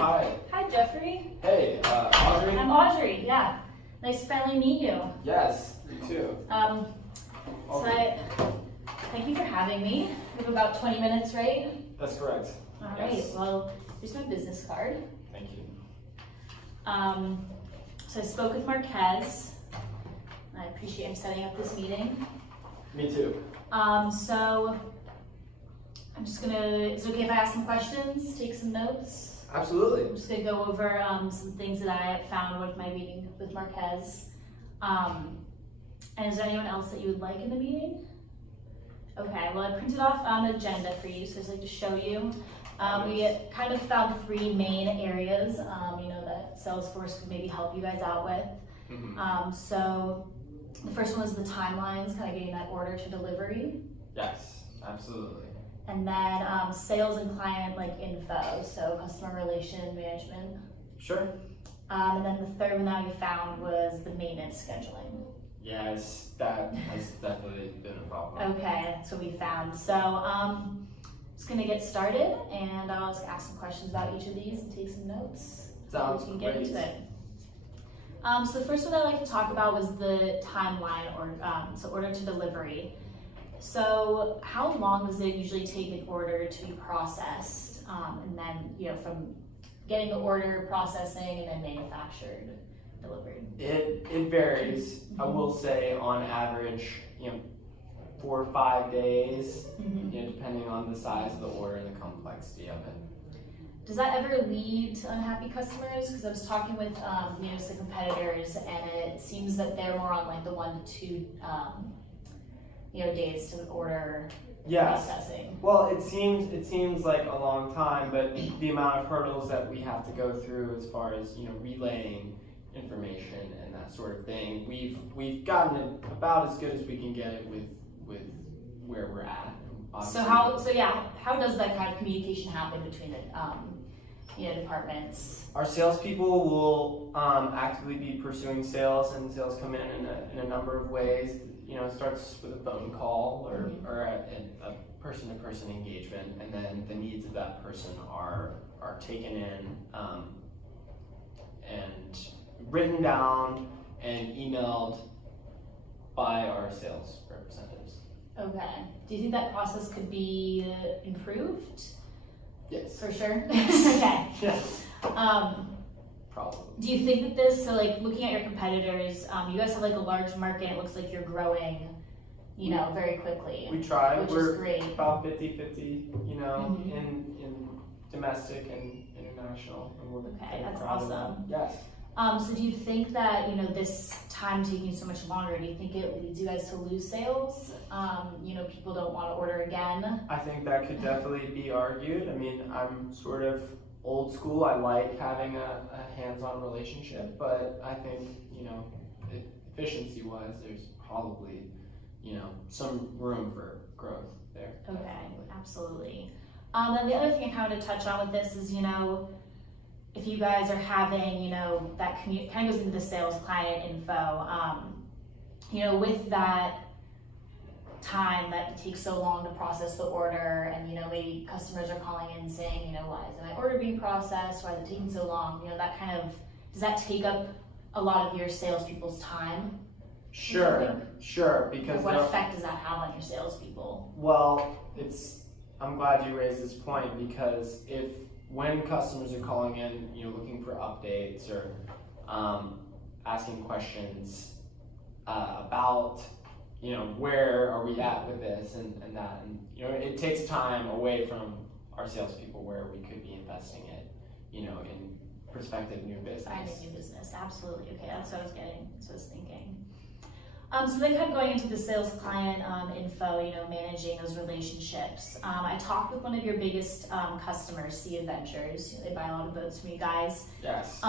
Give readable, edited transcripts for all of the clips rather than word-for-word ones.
Hi. Hi, Jeffrey. Hey, Audrey? I'm Audrey, yeah. Nice to finally meet you. Yes, me too. Thank you for having me. We have about 20 minutes, right? That's correct. All right, well, here's my business card. Thank you. So I spoke with Marquez. I appreciate him setting up this meeting. Me too. So I'm just gonna, is it okay if I ask some questions, take some notes? Absolutely. I'm just gonna go over some things that I found with my meeting with Marquez. And is there anyone else that you would like in the meeting? Okay, well I printed off an agenda for you, so I'd like to show you. We kind of found three main areas, that Salesforce could maybe help you guys out with. Mm-hmm. So the first one was the timelines, kind of getting that order to delivery. Yes, absolutely. And then sales and client info, so customer relation management. Sure. And then the third one that we found was the maintenance scheduling. Yes, that has definitely been a problem. Okay, that's what we found. So I'm just gonna get started, and I'll just ask some questions about each of these and take some notes. Sounds so we can get great. into it. So the first one I'd like to talk about was the timeline, or so order to delivery. So how long does it usually take an order to be processed, and then from getting the order, processing, and then manufactured, delivered? It varies. I will say on average, 4 or 5 days, depending on the size of the order and the complexity of it. Does that ever lead to unhappy customers? Because I was talking with some competitors, and it seems that they're more on the 1 to 2 days to order processing. Well, it seems like a long time, but the amount of hurdles that we have to go through as far as relaying information and that sort of thing, we've gotten it about as good as we can get it with where we're at. So how does that kind of communication happen between the departments? Our salespeople will actively be pursuing sales, and sales come in a number of ways. It starts with a phone call or a person-to-person engagement, and then the needs of that person are taken in and written down and emailed by our sales representatives. Okay. Do you think that process could be improved? Yes. For sure? Okay. Yes. Probably. Do you think that this, looking at your competitors, you guys have a large market, it looks like you're growing, very quickly. We try. We're great. About 50-50, in domestic and international. And okay, that's awesome. Yes. So do you think that, this time taking so much longer, do you think it leads you guys to lose sales? People don't want to order again? I think that could definitely be argued. I mean, I'm sort of old school. I like having a hands-on relationship, but I think, efficiency-wise, there's probably, some room for growth there. Okay, definitely. Absolutely. Then the other thing I kind of touch on with this is, if you guys are having, that kind of goes into the sales client info, with that time that it takes so long to process the order, and maybe customers are calling in saying, why isn't my order being processed? Why is it taking so long? That kind of, does that take up a lot of your salespeople's time? Sure, because what effect does that have on your salespeople? Well, I'm glad you raised this point, because when customers are calling in, looking for updates or asking questions about, where are we at with this and that, and it takes time away from our salespeople where we could be investing it, in prospective new business. Finding new business, absolutely. Okay, that's what I was thinking. So then kind of going into the sales client info, managing those relationships. I talked with one of your biggest customers, Sea Adventures. They buy a lot of boats from you guys. Yes.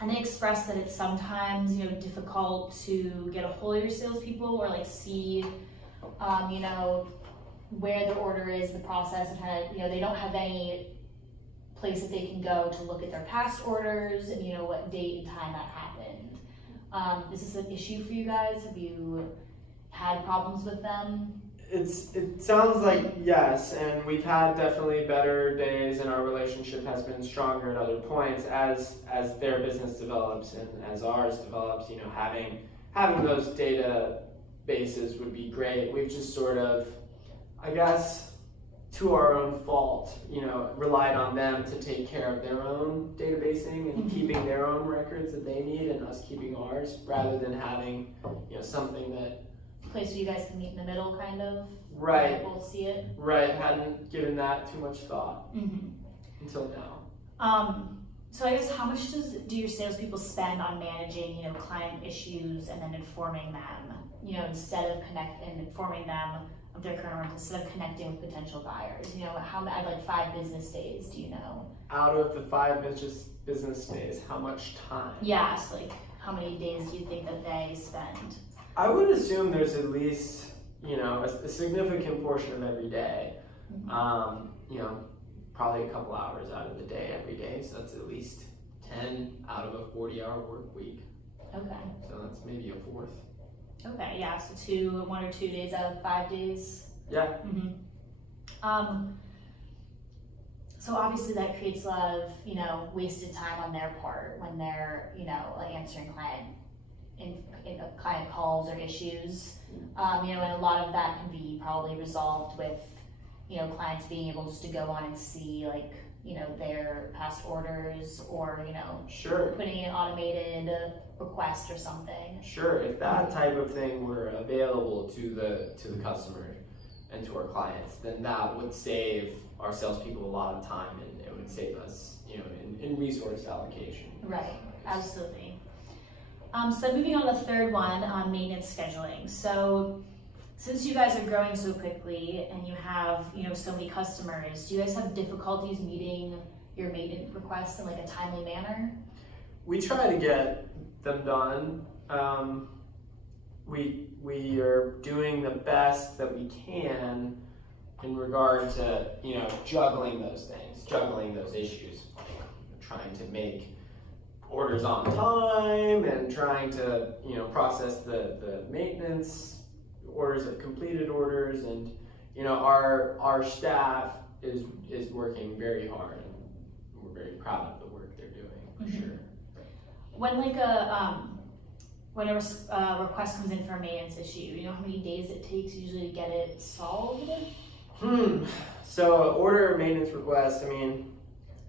And they expressed that it's sometimes, difficult to get a hold of your salespeople or see, where the order is, the process, and kind of, they don't have any place that they can go to look at their past orders and, what date and time that happened. Is this an issue for you guys? Have you had problems with them? It sounds like yes, and we've had definitely better days, and our relationship has been stronger at other points as their business develops and as ours develops. Having those databases would be great. We've just sort of, I guess, to our own fault, relied on them to take care of their own databasing and keeping their own records that they need, and us keeping ours, rather than having something that. Place where you guys can meet in the middle, kind of. Right. We'll see it. Right. Hadn't given that too much thought until now. So I guess how much do your salespeople spend on managing, client issues and then informing them, instead of informing them of their current work, instead of connecting with potential buyers? How many, like 5 business days, do you know? Out of the 5 business days, how much time? Yeah, so like how many days do you think that they spend? I would assume there's at least, a significant portion of every day. Probably a couple hours out of the day every day. So that's at least 10 out of a 40-hour work week. Okay. So that's maybe a fourth. Okay, yeah, so 1 or 2 days out of 5 days. Yeah. So obviously that creates a lot of, wasted time on their part when they're, like answering client calls or issues, and a lot of that can be probably resolved with, clients being able just to go on and see their past orders, or Sure. putting in automated request or something. Sure. If that type of thing were available to the customer and to our clients, then that would save our salespeople a lot of time, and it would save us, in resource allocation. Right. Absolutely. So moving on to the third one, on maintenance scheduling. So since you guys are growing so quickly and you have, so many customers, do you guys have difficulties meeting your maintenance requests in like a timely manner? We try to get them done. We are doing the best that we can in regard to, juggling those issues, like trying to make orders on time and trying to process the maintenance orders of completed orders, and our staff is working very hard, and we're very proud of the work they're doing for sure. When when a request comes in for a maintenance issue, you know how many days it takes usually to get it solved? So order a maintenance request,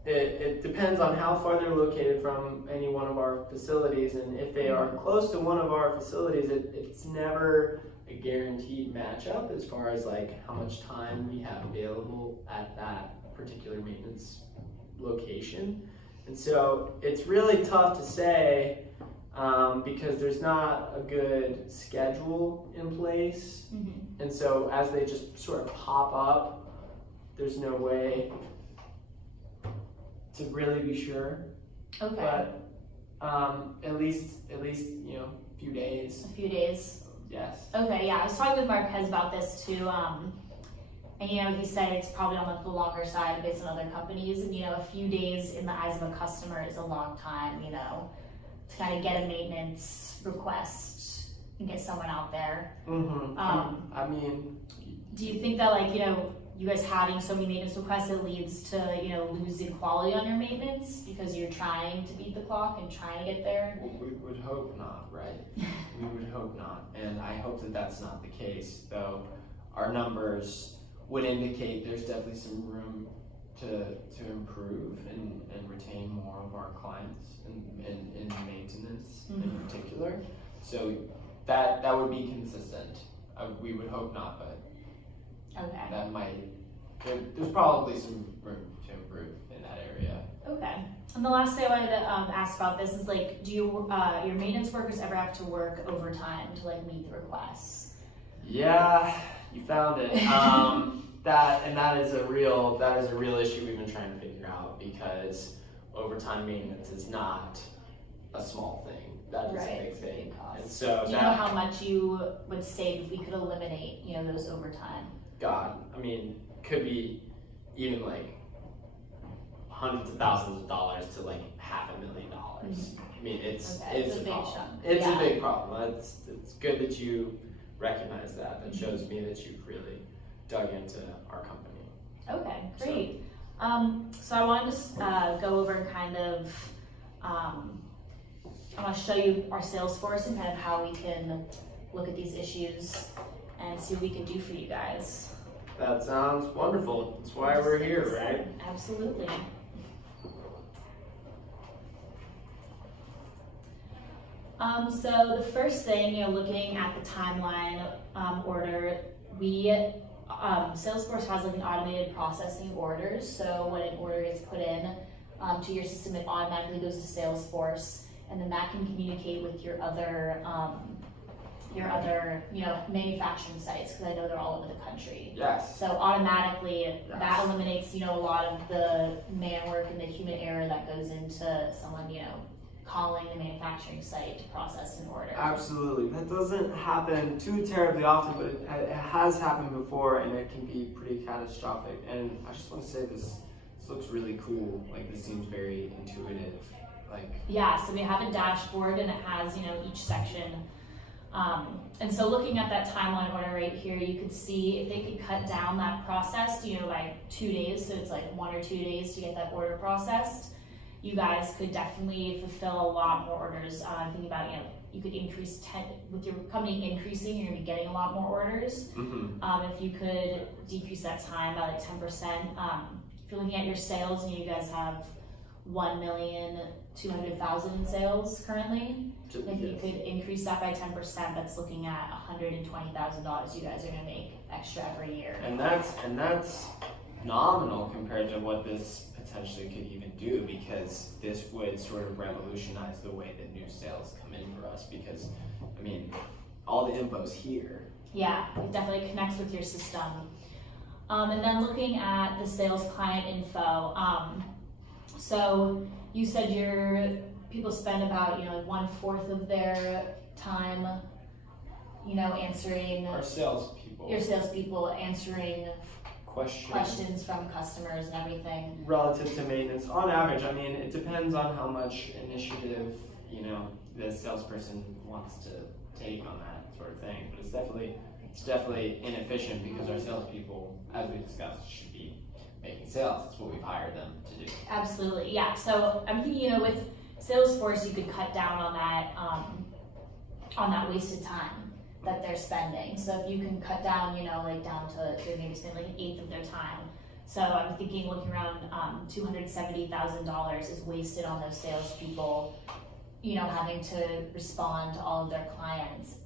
it depends on how far they're located from any one of our facilities, and if they are close to one of our facilities, it's never a guaranteed matchup as far as like how much time we have available at that particular maintenance location. And so it's really tough to say because there's not a good schedule in place. And so as they just sort of pop up, there's no way to really be sure. Okay. But at least a few days. A few days. Yes. Okay, yeah, I was talking with Marquez about this too, and he said it's probably on the longer side based on other companies, and a few days in the eyes of a customer is a long time, to kind of get a maintenance request and get someone out there. Do you think that you guys having so many maintenance requests, it leads to losing quality on your maintenance because you're trying to beat the clock and trying to get there? Well, we would hope not, right? We would hope not, and I hope that that's not the case, though our numbers would indicate there's definitely some room to improve and retain more of our clients in maintenance in particular. So that would be consistent. We would hope not, but okay. That there's probably some room to improve in that area. Okay. And the last thing I wanted to ask about this is do you your maintenance workers ever have to work overtime to meet the requests? Yeah, you found it. That is a real issue we've been trying to figure out, because overtime maintenance is not a small thing. That is a big thing. And so do you know how much you would save if we could eliminate those overtime? God, could be even hundreds of thousands of dollars to $500,000. It's a big a problem. chunk. It's a big problem. It's good that you recognize that. That shows me that you've really dug into our company. Okay, great. So I wanted to go over kind of, I want to show you our Salesforce and kind of how we can look at these issues and see what we can do for you guys. That sounds wonderful. That's why we're here, right? Absolutely. So the first thing, looking at the timeline order, Salesforce has like an automated processing of orders. So when an order gets put in to your system, it automatically goes to Salesforce, and then that can communicate with your other manufacturing sites, because I know they're all over the country. Yes. So automatically, that eliminates, a lot of the man work and the human error that goes into someone, calling the manufacturing site to process an order. Absolutely. That doesn't happen too terribly often, but it has happened before, and it can be pretty catastrophic. And I just want to say this looks really cool. Like, this seems very intuitive. Yeah, so we have a dashboard, and it has, each section. And so looking at that timeline order right here, you could see if they could cut down that process, by 2 days, so it's like 1 or 2 days to get that order processed. You guys could definitely fulfill a lot more orders. Thinking about, you could increase with your company increasing, you're gonna be getting a lot more orders. Mm-hmm. If you could decrease that time by like 10%. If you're looking at your sales, and you guys have 1,200,000 in sales currently, if you could increase that by 10%, that's looking at $120,000 you guys are gonna make extra every year. And that's nominal compared to what this potentially could even do, because this would sort of revolutionize the way that new sales come in for us, because all the info's here. Yeah, it definitely connects with your system. And then looking at the sales client info, so you said your people spend about 1/4 of their time answering Our salespeople. your salespeople answering questions from customers and everything. relative to maintenance. On average, it depends on how much initiative the salesperson wants to take on that sort of thing. But it's definitely inefficient, because our salespeople, as we discussed, should be making sales. That's what we've hired them to do. Absolutely, yeah. So I'm thinking, with Salesforce, you could cut down on that wasted time that they're spending. So if you can cut down, down to they maybe spend like 1/8 of their time. So I'm thinking looking around $270,000 is wasted on those salespeople, having to respond to all of their clients,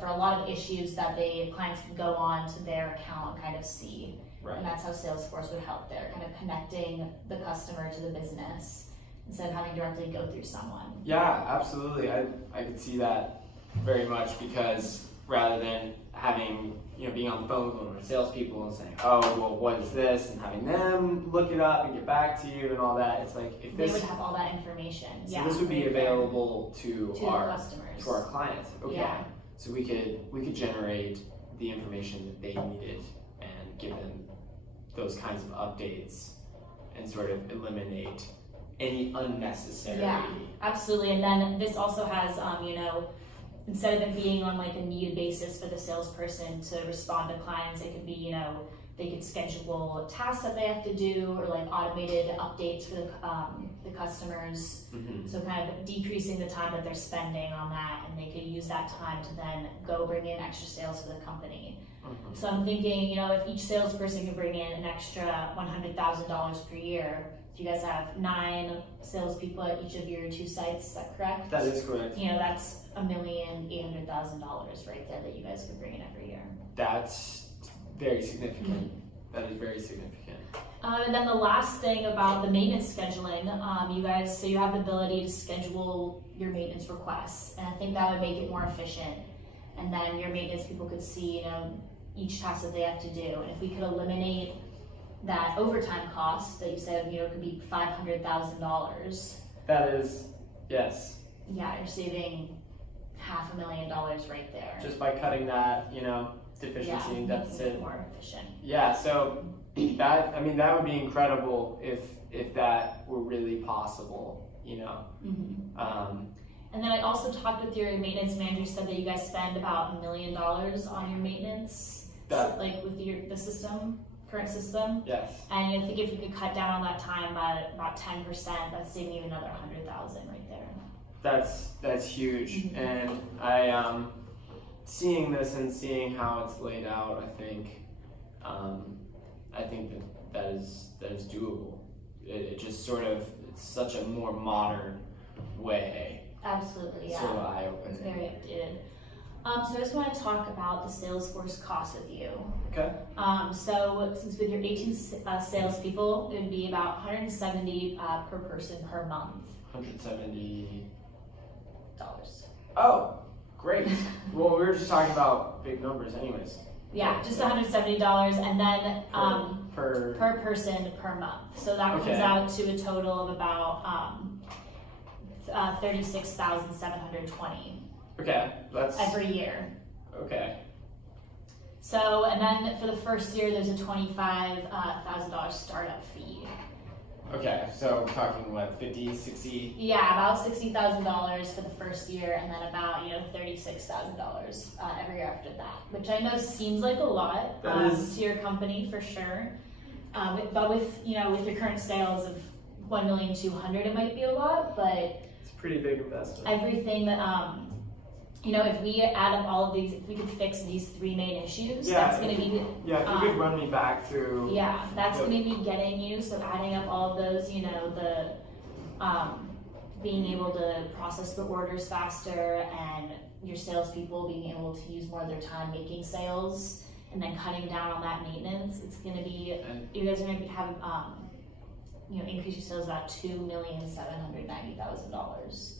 for a lot of issues that clients can go on to their account and kind of see. Right. And that's how Salesforce would help there, kind of connecting the customer to the business instead of having directly go through someone. Yeah, absolutely. I could see that very much, because rather than having, being on the phone with one of our salespeople and saying, oh, well, what is this? And having them look it up and get back to you and all that. It's like, if this... They would have all that information. So this would be available to our customers. To our clients. Okay. Yeah. So we could generate the information that they needed and give them those kinds of updates and sort of eliminate any unnecessary... Yeah, absolutely. And then this also has, instead of them being on like a needed basis for the salesperson to respond to clients, it could be, they could schedule tasks that they have to do, or like automated updates for the customers. Mm-hmm. So kind of decreasing the time that they're spending on that, and they could use that time to then go bring in extra sales for the company. Mm-hmm. So I'm thinking, if each salesperson can bring in an extra $100,000 per year, if you guys have 9 salespeople at each of your 2 sites, is that correct? That is correct. That's $1,800,000 right there that you guys could bring in every year. That's very significant. That is very significant. And then the last thing about the maintenance scheduling, you guys, so you have the ability to schedule your maintenance requests, and I think that would make it more efficient. And then your maintenance people could see, each task that they have to do. And if we could eliminate that overtime cost that you said, could be $500,000. That is, yes. Yeah, you're saving $500,000 right there. Just by cutting that, deficiency and deficit. Making it more efficient. Yeah, so that would be incredible if that were really possible, Mm-hmm. And then I also talked with your maintenance manager, said that you guys spend about $1 million on your maintenance, like with the system, current system. Yes. And I think if you could cut down on that time by about 10%, that's saving you another $100,000 right there. That's huge. And I seeing this and seeing how it's laid out, I think that is doable. It just sort of, it's such a more modern way. Absolutely, yeah. Sort of eye-opening. It's very updated. So I just want to talk about the Salesforce cost with you. Okay. So since with your 18 salespeople, it would be about $170 per person per month. $170. Dollars. Oh, great. Well, we were just talking about big numbers anyways. Yeah, just $170, and then per person per month. So that comes Okay. out to a total of about $36,720 Okay, that's every year. okay. So, and then for the first year, there's a $25,000 startup fee. Okay, so we're talking what, 50, 60? Yeah, about $60,000 for the first year, and then about $36,000 every year after that, which I know seems like a lot to your company for sure. But with with your current sales of $1,200,000, it might be a lot, but It's a pretty big investment. everything that if we add up all of these, if we could fix these three main issues, that's going to be Yeah, if you could run me back through. yeah, that's going to be getting you. So adding up all of those, the being able to process the orders faster, and your salespeople being able to use more of their time making sales, and then cutting down on that maintenance. It's going to be, you guys are going to have increase your sales about $2,790,000.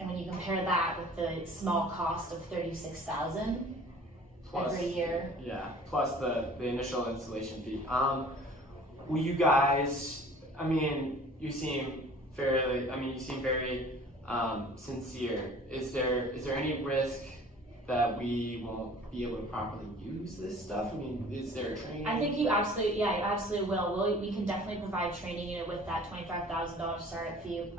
And when you compare that with the small cost of $36,000 every year. Yeah, plus the initial installation fee. Will you guys, you seem very sincere. Is there any risk that we won't be able to properly use this stuff? Is there training? I think you absolutely will. We can definitely provide training, with that $25,000 startup fee,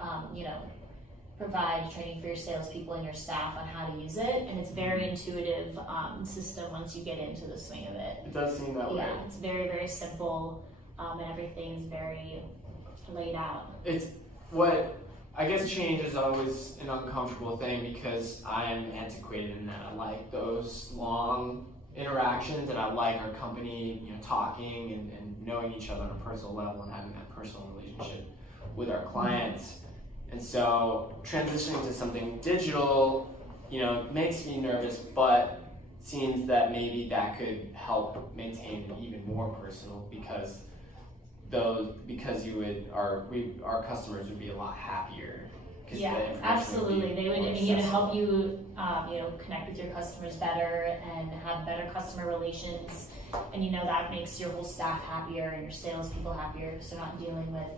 provide training for your salespeople and your staff on how to use it, and it's very intuitive system once you get into the swing of it. It does seem that way. Yeah, it's very, very simple, and everything's very laid out. It's what I guess change is always an uncomfortable thing because I am antiquated in that I like those long interactions, and I like our company, talking and knowing each other on a personal level and having that personal relationship with our clients. And so transitioning to something digital, makes me nervous, but seems that maybe that could help maintain it even more personal because our customers would be a lot happier. Yeah, absolutely. They would help you, connect with your customers better and have better customer relations, and that makes your whole staff happier and your salespeople happier because they're not dealing with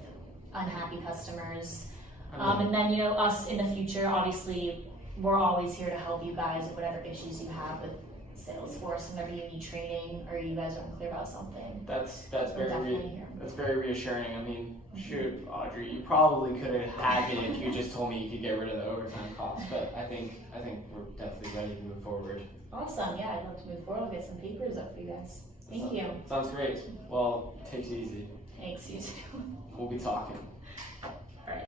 unhappy customers. And then, us in the future, obviously, we're always here to help you guys with whatever issues you have with Salesforce, whenever you need training or you guys are unclear about something. That's here. That's very reassuring. Shoot, Audrey, you probably could have had me if you just told me you could get rid of the overtime costs. But I think we're definitely ready to move forward. Awesome. Yeah, I'd love to move forward. I'll get some papers up for you guys. Thank you. Sounds great. Well, take it easy. Thanks, you too. We'll be talking.